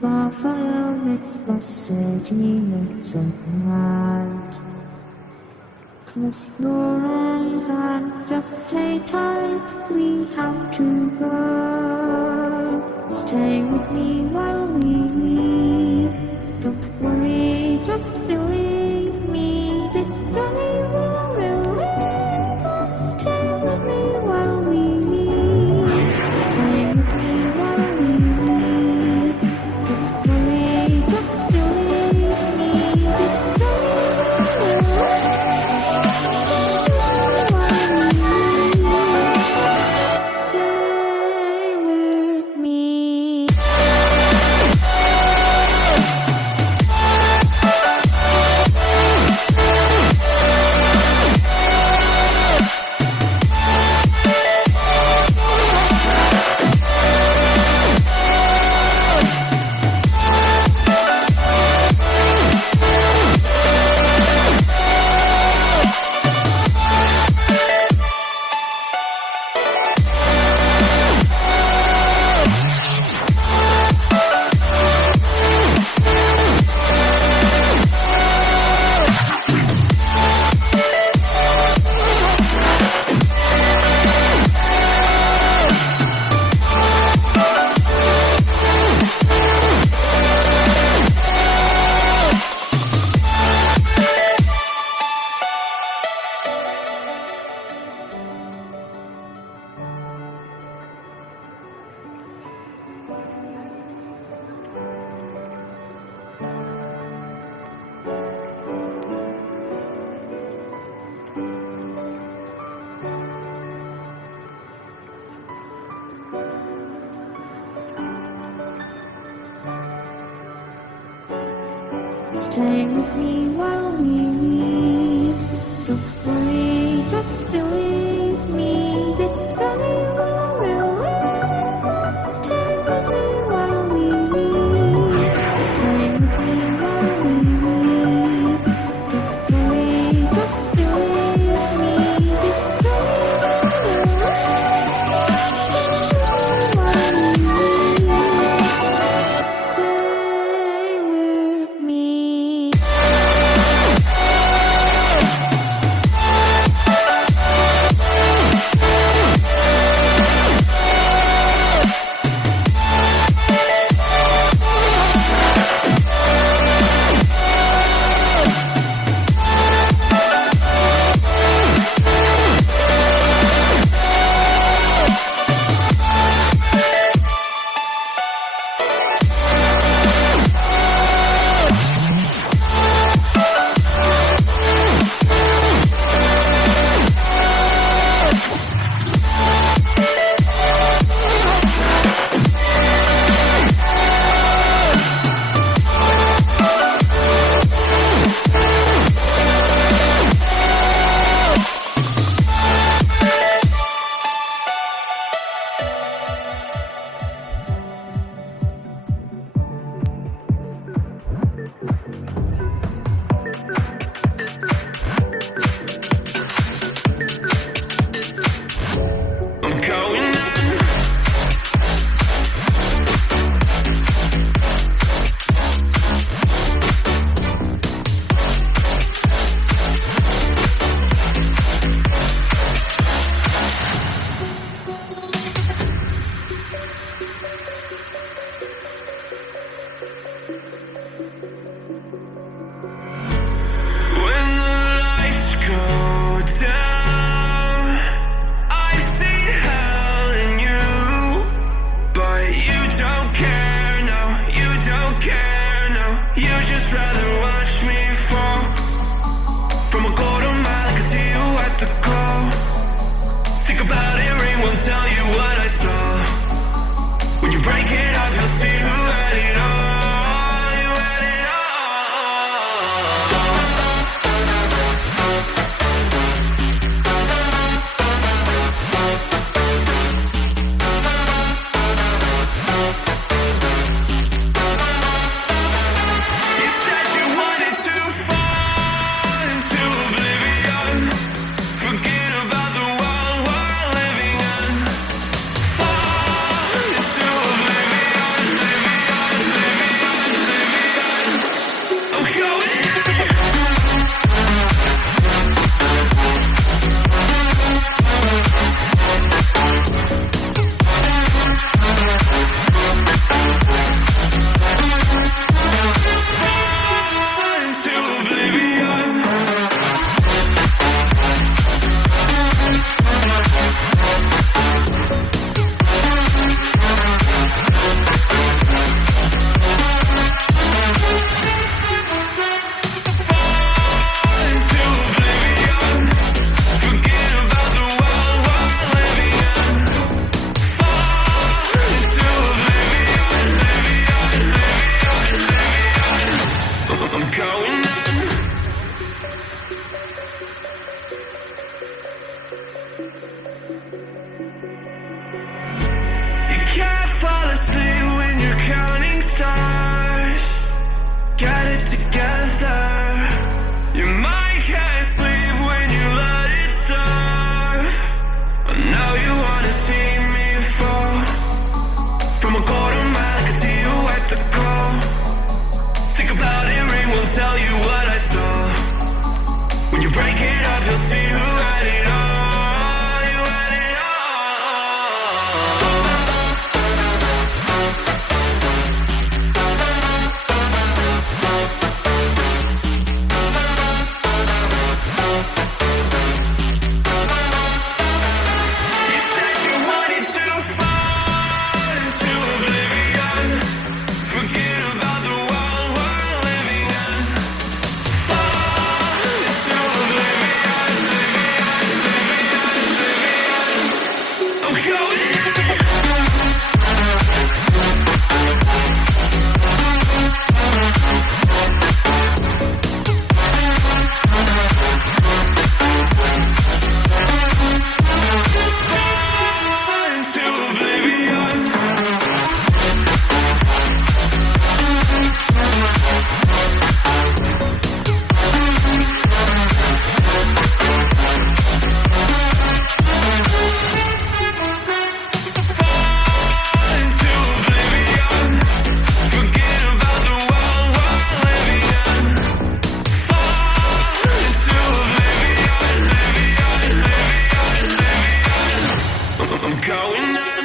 The fire makes the city look so bright. Close your eyes and just stay tight. We have to go. Stay with me while we leave. Don't worry, just believe me. This journey will relieve us. Stay with me while we leave. Stay with me while we leave. Don't worry, just believe me. This journey will relieve us. Stay with me. Stay with me while we leave. Don't worry, just believe me. This journey will relieve us. Stay with me while we leave. Stay with me while we leave. Don't worry, just believe me. This journey will relieve us. Stay with me while we leave. Stay with me. I'm going on. When the lights go down, I've seen hell in you, but you don't care, no, you don't care, no. You just rather watch me fall from a golden mile. I can see you at the glow. Think about it, ring won't tell you what I saw. When you break it off, you'll see who had it all. You had it all. You said you wanted to fall into oblivion. Forget about the world we're living in. stars. Get it together. Your mind can't sleep when you let it serve. Now you wanna see me fall. From a quarter mile, I can see you at the call. Think about it, ring won't tell you what I saw. When you break it up, you'll see who had it all. You had it all. You said you wanted to fall into oblivion. Forget about the world we're living in. Fall into oblivion, oblivion. I'm going in. Fall into oblivion. Fall into oblivion. Forget about the world we're living in. Fall into oblivion, oblivion, oblivion, oblivion. I'm going out.